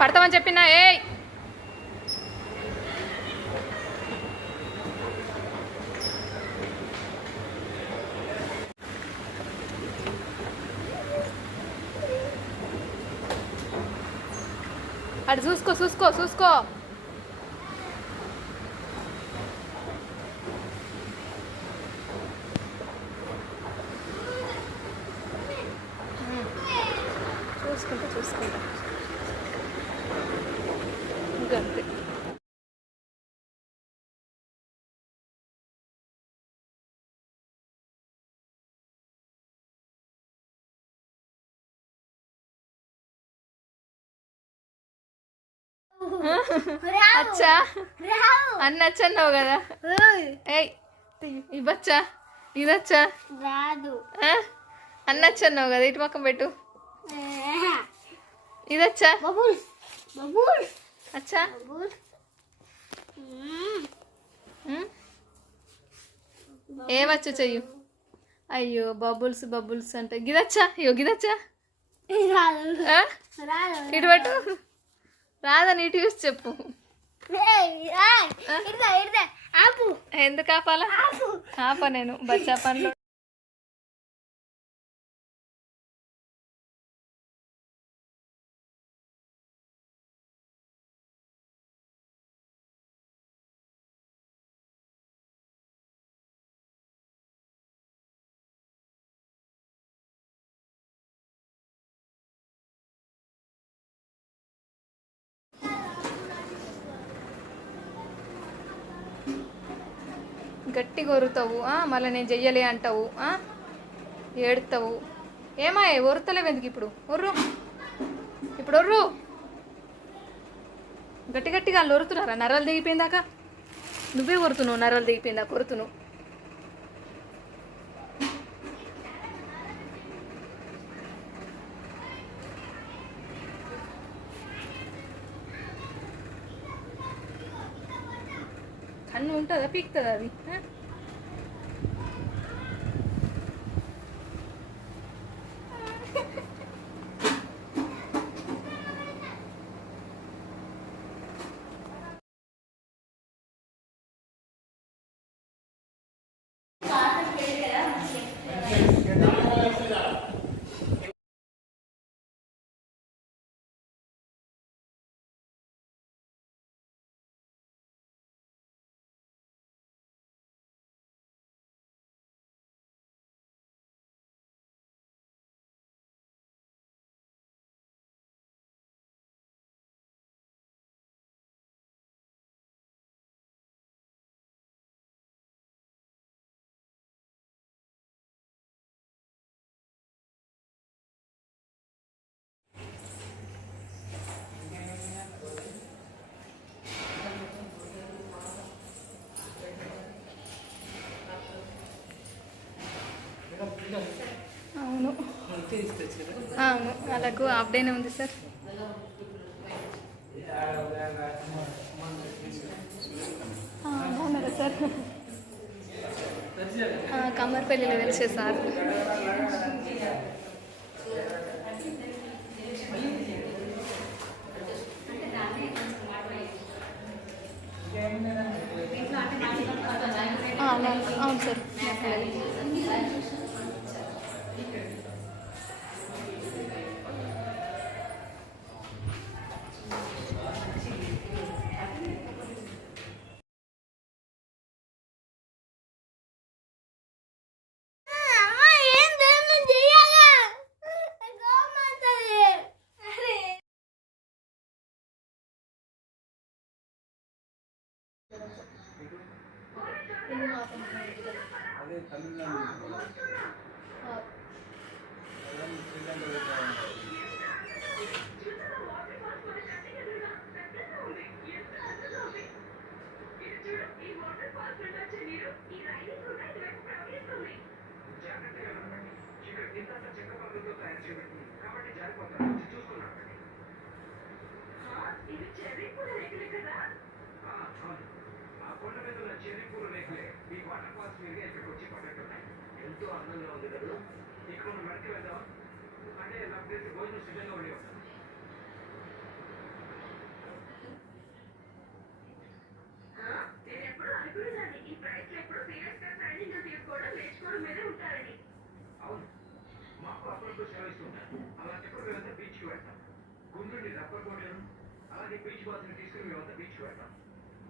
పడతావని చెప్పినా. ఏయ్ అటు చూసుకో చూసుకో చూసుకో. చూసుకుంటా చూసుకుంటా ఇంకంతే. అచ్చా అన్న అన్నావు కదా. ఏయ్ ఇవ్వచ్చా ఇదచ్చా అన్న అన్నావు కదా. ఇటు పక్కన పెట్టు. ఇదచ్చా అచ్చా ఏమచ్చు చెయ్యు. అయ్యో బబుల్స్ బబుల్స్ అంటే గిదచ్చా. అయ్యో గిదచ్చా. ఇటు పెట్టు. రాదని ఇటు చూసి చెప్పు. ఎందుకు ఆపాలా? ఆప నేను బచ్చా పనులు. గట్టి కొరుతావు, మళ్ళీ నేను చెయ్యలే అంటావు, ఏడుతావు. ఏమాయే ఒరుతలేవు ఎందుకు ఇప్పుడు? ఒర్రు ఇప్పుడు ఒర్రు. గట్టి గట్టిగా వాళ్ళు ఒరుతున్నారా? నరాలు దిగిపోయిందాక నువ్వే ఒరుతున్నావు. నరాలు దిగిపోయిందాక ఒరుతున్నావు. కన్ను ఉంటుందా? పీకుతుందా అది? అవును అవును అలాగూ హాఫ్ డేనే ఉంది సార్. అవునా సార్? కమ్మర్పల్లిలో వెలిసే సార్. అవును సార్. అదే తమిళనాడు ఎంతో అందంగా ఉంది కదా. ఇక్కడ నడిచి వెళ్దాం అంటే నాకు తెలిసి భోజనం సిద్ధంగా ఉండే ఉంటాను. అవును, మాకు అప్పుడప్పుడు సెలవిస్తుంటాను. అలాంటప్పుడు మేమంతా బీచ్కి వెళ్తాం. గుండ్రుని రబ్బర్ కోటను అలాగే బీచ్ బాస్ని తీసుకుని మేమంతా బీచ్కి వెళ్తాం.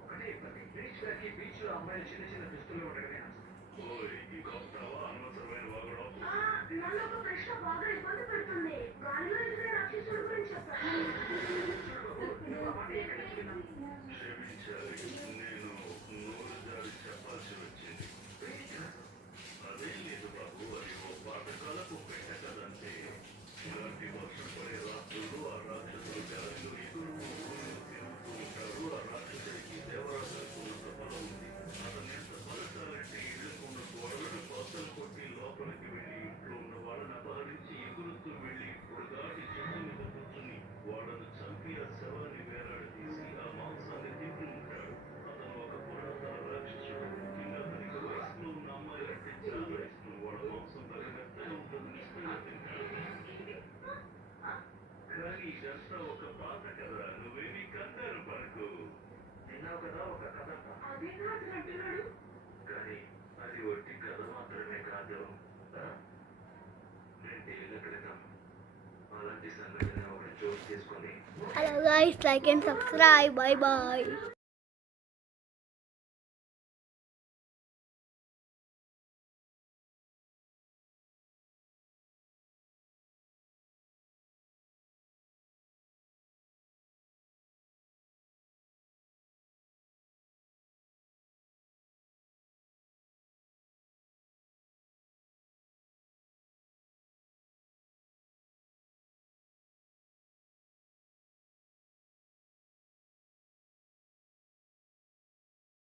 ఒకటే ఇబ్బంది, బీచ్ గారికి బీచ్ లో అమ్మాయిలు చిన్న చిన్న దుస్తులు ఉండడమే నష్టం. నన్ను ఒక ప్రశ్న బాగా ఇబ్బంది పెడుతుంది. గాలిలో ఎగిరే రాక్షసుల గురించి చెప్పాను. నేను నోరు జారి చెప్పాల్సి వచ్చింది. అదేం లేదు బాబు, అది ఓ పాతకాలపు పెట్ట కదంటే. ఇలాంటి వర్షం పడే రాత్రుల్లో ఆ రాక్షసులు గాలిలో ఎగురుతూ తిరుగుతూ ఉంటారు. ఆ రాక్షసుడికి దేవరాజులకు ఉన్నంత బలం ఉంది. అతను ఎంత బలశాలంటే ఇళ్లకు ఉన్న గోడలను కోతలు కొట్టి లోపలికి వెళ్ళి ఇంట్లో ఉన్న వాళ్ళని అపహరించి ఎగురుతూ వెళ్ళి పొడుగాటి చెట్టు మీద కూర్చుని వాళ్ళను చంపి ఆ శవాన్ని వేలాడదీసి ఆ మాంసాన్ని తింటూ ఉంటాడు. అతను ఒక పురాతన రాక్షసుడు. ఇంకా అతనికి వయసులో ఉన్న అమ్మాయిలంటే చాలా ఇష్టం. వాళ్ళ మాంసం బాగా మెత్తగా ఉంటుంది, ఇష్టంగా తింటాడు. కానీ ఇదంతా ఒక పాత కథ. నువ్వేమీ కంగారు పడకు. విన్నావు కదా ఒక కథ. అదే నాకు అంటున్నాడు. కానీ అది ఒట్టి కథ మాత్రమే కాదు. 2 ఏళ్ల క్రితం అలాంటి సంఘటన ఒకటి చోటు చేసుకొని Hello guys, like and subscribe. Bye bye.